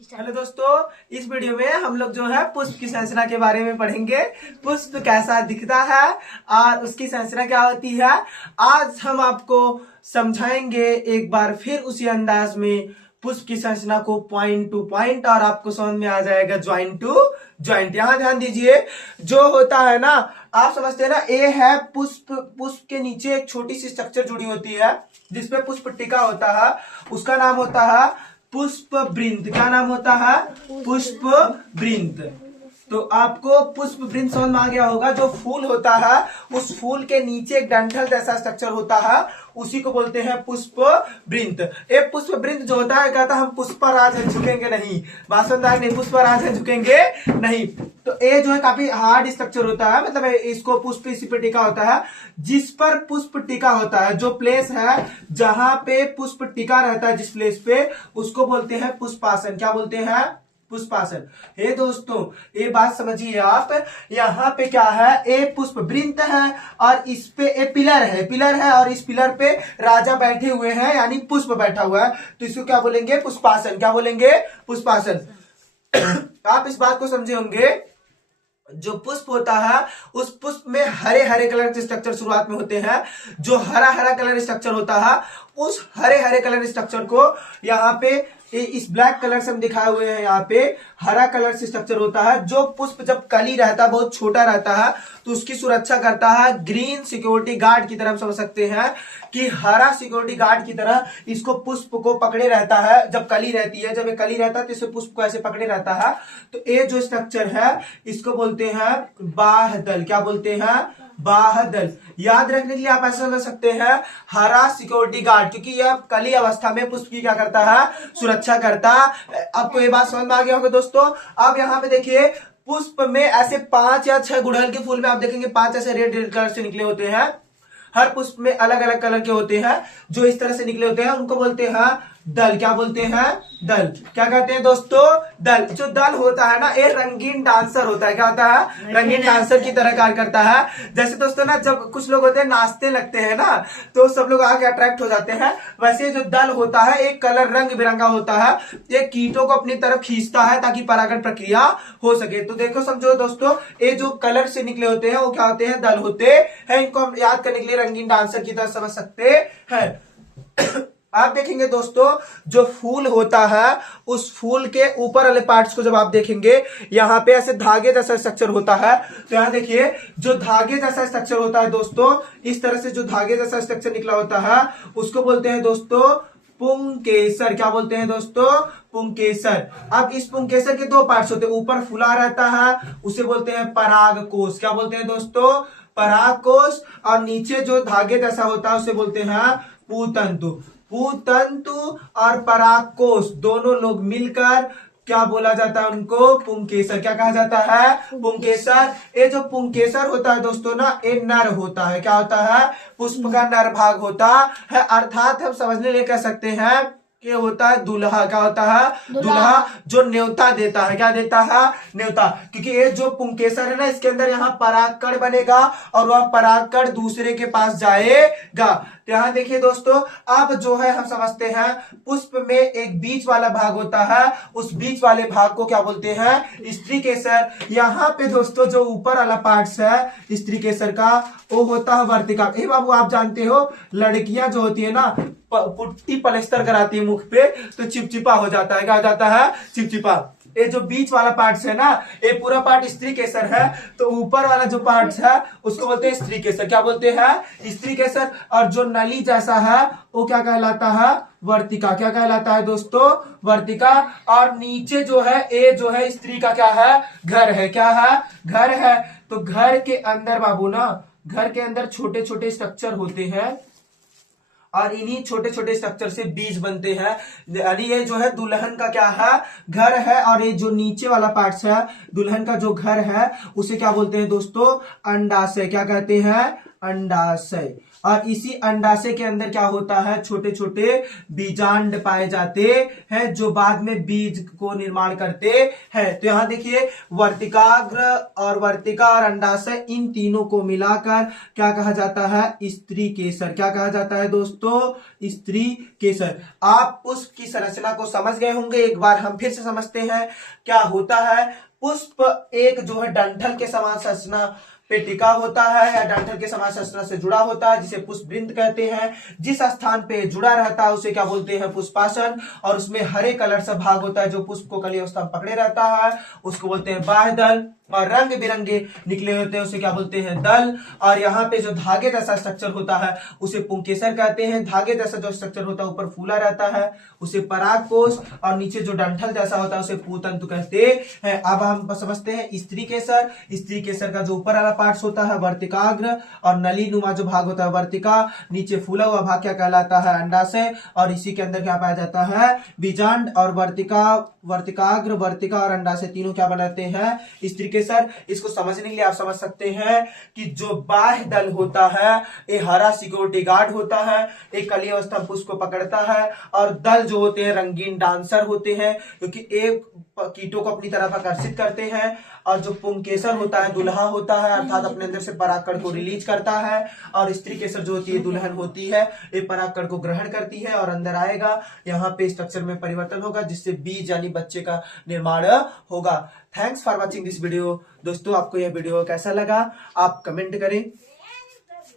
Hello दोस्तों, इस video में हम लोग जो है पुष्प की संरचना के बारे में पढ़ेंगे। पुष्प कैसा दिखता है और उसकी संरचना क्या होती है, आज हम आपको समझाएंगे एक बार फिर उसी अंदाज में पुष्प की संरचना को पॉइंट टू पॉइंट, और आपको समझ में आ जाएगा ज्वाइंट टू ज्वाइंट। यहाँ ध्यान दीजिए, जो होता है ना, आप समझते हैं ना, ए है पुष्प। पुष्प के नीचे एक छोटी सी स्ट्रक्चर जुड़ी होती है जिसपे पुष्प टिका होता है, उसका नाम होता है पुष्प वृंत। क्या नाम होता है? पुष्प वृंत। तो आपको पुष्प वृंत समझ में आ गया होगा। जो फूल होता है उस फूल के नीचे एक डंठल जैसा स्ट्रक्चर होता है, उसी को बोलते हैं पुष्प वृंत। ये पुष्प वृंत जो होता है, कहता है हम पुष्पराज है झुकेंगे नहीं, वासंदार नहीं, पुष्पराज है झुकेंगे नहीं। तो ये जो है काफी हार्ड स्ट्रक्चर होता है, मतलब इसको पुष्प इसी पे टिका होता है। जिस पर पुष्प टिका होता है, जो प्लेस है जहां पे पुष्प टिका रहता है, जिस प्लेस पे, उसको बोलते हैं पुष्पासन। क्या बोलते हैं? पुष्पासन। हे दोस्तों, ये बात समझिए आप, यहाँ पे क्या है, ए पुष्प वृंत है और इस पे ए पिलर है और इस पिलर पे राजा बैठे हुए हैं, यानी पुष्प बैठा हुआ है, तो इसको क्या बोलेंगे? पुष्पासन। क्या बोलेंगे? पुष्पासन। आप इस बात को समझे होंगे, जो पुष्प होता है उस पुष्प में हरे हरे कलर के स्ट्रक्चर शुरुआत में होते हैं। जो हरा हरा कलर स्ट्रक्चर होता है, उस हरे हरे कलर स्ट्रक्चर को यहाँ पे इस ब्लैक कलर से हम दिखाए हुए हैं, यहाँ पे हरा कलर से स्ट्रक्चर होता है। जो पुष्प जब कली रहता है, बहुत छोटा रहता है, तो उसकी सुरक्षा करता है ग्रीन सिक्योरिटी गार्ड की तरह। हम समझ सकते हैं कि हरा सिक्योरिटी गार्ड की तरह इसको पुष्प को पकड़े रहता है जब कली रहती है। जब ये कली रहता है तो इसे पुष्प को ऐसे पकड़े रहता है। तो ये जो स्ट्रक्चर है इसको बोलते हैं बाह्यदल। क्या बोलते हैं? बाह्यदल। याद रखने के लिए आप ऐसा कर सकते हैं, हरा सिक्योरिटी गार्ड, क्योंकि यह कली अवस्था में पुष्प की क्या करता है? सुरक्षा करता है। आपको ये बात समझ में आ गया होगा दोस्तों। अब यहाँ पे देखिए, पुष्प में ऐसे 5 या 6 गुड़हल के फूल में आप देखेंगे 5 ऐसे रेड रेड कलर से निकले होते हैं। हर पुष्प में अलग अलग कलर के होते हैं, जो इस तरह से निकले होते हैं उनको बोलते हैं दल। क्या बोलते हैं? दल। क्या कहते हैं दोस्तों? दल। जो दल होता है ना, ये रंगीन डांसर होता है। क्या होता है? रंगीन डांसर की तरह कार्य करता है। जैसे दोस्तों ना, जब कुछ लोग होते हैं नाचते लगते हैं ना, तो सब लोग आके अट्रैक्ट हो जाते हैं। वैसे जो दल होता है, एक कलर रंग बिरंगा होता है, ये कीटों को अपनी तरफ खींचता है ताकि परागण प्रक्रिया हो सके। तो देखो, समझो दोस्तों, ये जो कलर से निकले होते हैं वो क्या होते हैं? दल होते हैं। इनको हम याद करने के लिए रंगीन डांसर की तरह समझ सकते हैं। आप देखेंगे दोस्तों, जो फूल होता है उस फूल के ऊपर वाले पार्ट्स को जब आप देखेंगे, यहाँ पे ऐसे धागे जैसा स्ट्रक्चर होता है। तो यहाँ देखिए, जो धागे जैसा स्ट्रक्चर होता है दोस्तों, इस तरह से जो धागे जैसा स्ट्रक्चर निकला होता है उसको बोलते हैं दोस्तों पुंकेसर। क्या बोलते हैं दोस्तों? पुंकेसर। अब इस पुंकेसर के 2 पार्ट्स होते हैं। ऊपर फूला रहता है, उसे बोलते हैं परागकोश। क्या बोलते हैं दोस्तों? परागकोश। और नीचे जो धागे जैसा होता है उसे बोलते हैं पूतंतु। पूतंतु और परागकोश दोनों लोग मिलकर क्या बोला जाता है? उनको पुंकेसर। क्या कहा जाता है? पुंकेसर। ये जो पुंकेसर होता है दोस्तों ना, ये नर होता है। क्या होता है? पुष्प का नर भाग होता है। अर्थात हम समझने लिए कह सकते हैं कि होता है दूल्हा। क्या होता है? दूल्हा, जो न्योता देता है। क्या देता है? न्योता। क्योंकि ये जो पुंकेसर है ना, इसके अंदर यहाँ परागकण बनेगा और वह परागकण दूसरे के पास जाएगा। तो यहाँ देखिए दोस्तों, अब जो है हम समझते हैं, पुष्प में एक बीच वाला भाग होता है, उस बीच वाले भाग को क्या बोलते हैं? स्त्री केसर। यहाँ पे दोस्तों जो ऊपर वाला पार्ट्स है स्त्री केसर का, वो होता है वर्तिका। हे बाबू, आप जानते हो लड़कियां जो होती है ना, पुट्टी पलस्तर कराती है मुख पे, तो चिपचिपा हो जाता है। क्या हो जाता है? चिपचिपा। ये जो बीच वाला पार्ट्स है ना, ये पूरा पार्ट स्त्री केसर है, तो ऊपर वाला जो पार्ट्स है उसको बोलते हैं स्त्री केसर। क्या बोलते हैं? स्त्री केसर। और जो नली जैसा है वो क्या कहलाता है? वर्तिका। क्या कहलाता है दोस्तों? वर्तिका। और नीचे जो है, ये जो है स्त्री का क्या है? घर है। क्या है? घर है। तो घर के अंदर बाबू ना, घर के अंदर छोटे छोटे स्ट्रक्चर होते हैं और इन्हीं छोटे छोटे स्ट्रक्चर से बीज बनते हैं। यानी ये जो है दुल्हन का क्या है? घर है। और ये जो नीचे वाला पार्ट्स है, दुल्हन का जो घर है, उसे क्या बोलते हैं दोस्तों? अंडाशय। क्या कहते हैं? अंडाशय। और इसी अंडाशय के अंदर क्या होता है, छोटे छोटे बीजांड पाए जाते हैं जो बाद में बीज को निर्माण करते हैं। तो यहां देखिए वर्तिकाग्र और वर्तिका और अंडाशय, इन तीनों को मिलाकर क्या कहा जाता है, स्त्री केसर। क्या कहा जाता है दोस्तों, स्त्री केसर। आप पुष्प की संरचना को समझ गए होंगे, एक बार हम फिर से समझते हैं क्या होता है। पुष्प एक जो है डंठल के समान संरचना पे टिका होता है या डंठल के समान संरचना से जुड़ा होता है, जिसे पुष्पवृंत कहते हैं। जिस स्थान पे जुड़ा रहता है उसे क्या बोलते हैं, पुष्पासन। और उसमें हरे कलर से भाग होता है जो पुष्प को कली अवस्था में पकड़े रहता है, उसको बोलते हैं बाह्य दल। और रंग बिरंगे निकले होते हैं उसे क्या बोलते हैं, दल। और यहाँ पे जो धागे जैसा स्ट्रक्चर होता है उसे पुंकेसर कहते हैं। धागे जैसा जो स्ट्रक्चर होता है ऊपर फूला रहता है उसे परागकोश, और नीचे जो डंठल जैसा होता है उसे पूतंतु कहते हैं। अब हम समझते हैं स्त्री केसर। स्त्री केसर का जो ऊपर वाला पार्ट होता है वर्तिकाग्र, और नली नुमा जो भाग होता है वर्तिका, नीचे फूला हुआ भाग क्या कहलाता है, अंडाशय। और इसी के अंदर क्या पाया जाता है, बीजांड। और वर्तिकाग्र, वर्तिका और अंडाशय तीनों क्या बनाते हैं, स्त्री केसर। इसको समझने के लिए आप समझ सकते हैं कि जो बाह्य दल होता है ये हरा सिक्योरिटी गार्ड होता है, एक कली अवस्था में पुष्प को पकड़ता है। और दल जो होते हैं रंगीन डांसर होते हैं क्योंकि एक कीटों को अपनी तरफ आकर्षित करते हैं। और जो पुंकेसर होता है दुल्हा होता है, अर्थात अपने अंदर से परागकण को रिलीज करता है। और स्त्री केसर जो होती है दुल्हन होती है, ये परागकण को ग्रहण करती है और अंदर आएगा, यहाँ पे स्ट्रक्चर में परिवर्तन होगा जिससे बीज यानी बच्चे का निर्माण होगा। Thanks for watching this video. दोस्तों आपको यह वीडियो कैसा लगा आप कमेंट करें।